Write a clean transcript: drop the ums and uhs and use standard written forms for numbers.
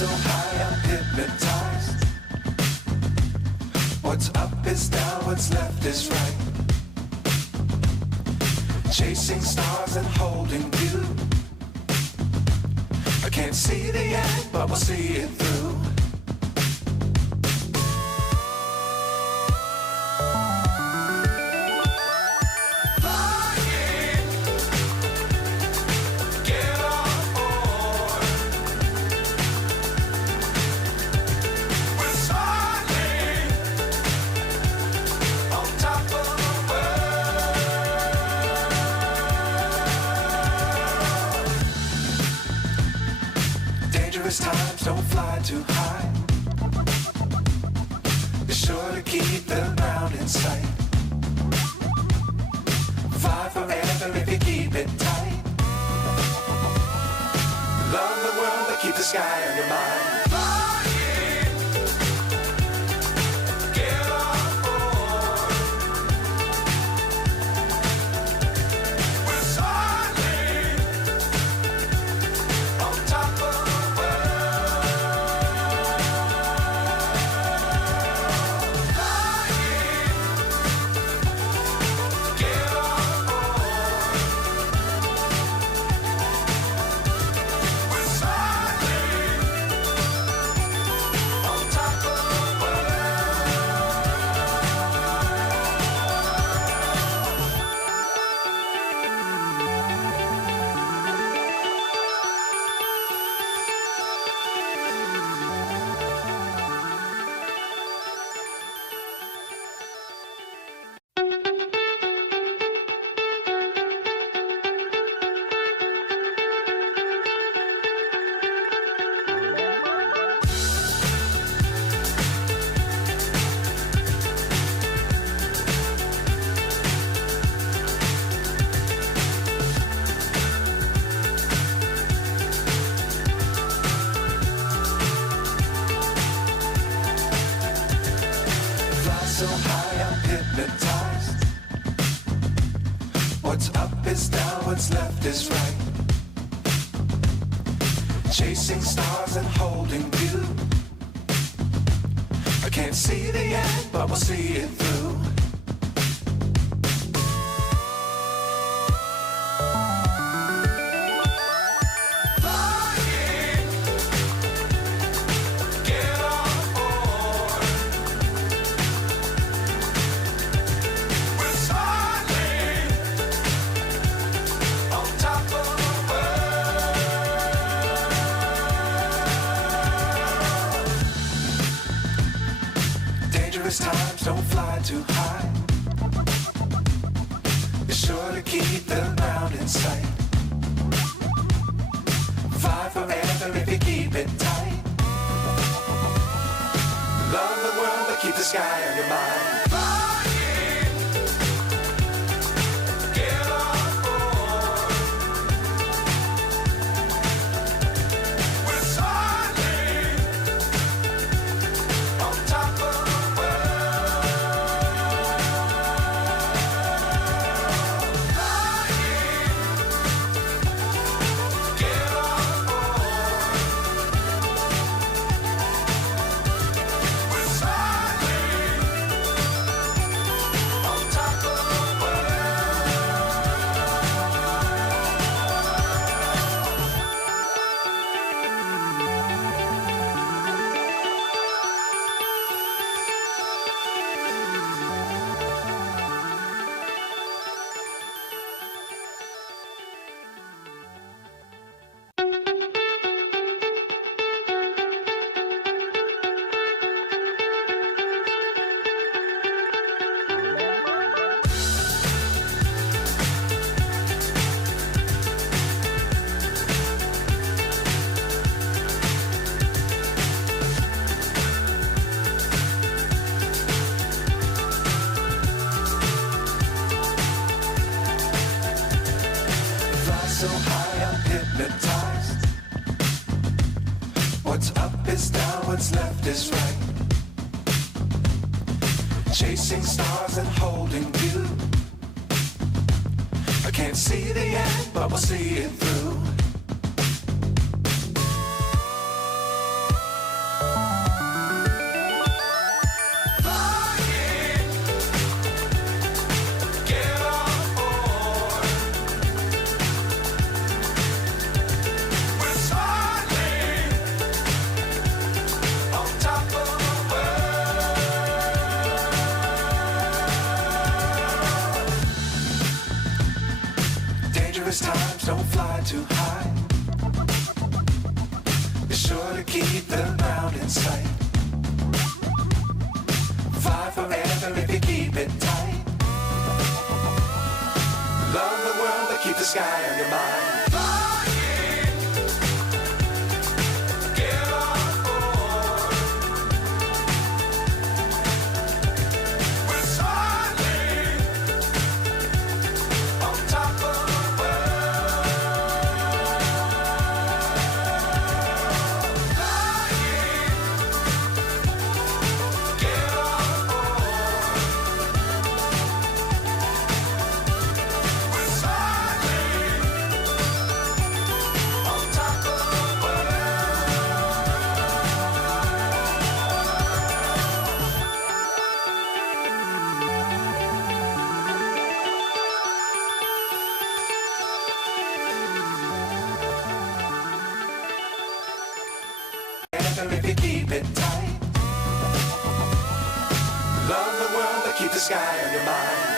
So high I'm hypnotized. What's up is down, what's left is right. Chasing stars and holding you. I can't see the end, but we'll see it through. Times don't fly too high. Be sure to keep the ground in sight. Fly forever if you keep it tight. Love the world, but keep the sky on your mind. So high I'm hypnotized. What's up is down, what's left is right. Chasing stars and holding you. I can't see the end, but we'll see it through. Times don't fly too high. Be sure to keep the ground in sight. Fly forever if you keep it tight. Love the world, but keep the sky on your mind. so high I'm hypnotized. What's up is down, what's left is right. Chasing stars and holding you. I can't see the end, but we'll see it through. Times don't fly too high. Be sure to keep the ground in sight. Fly forever if you keep it tight. Love the world but keep the sky on your mind. If you keep it tight. Love the world but keep the sky on your mind.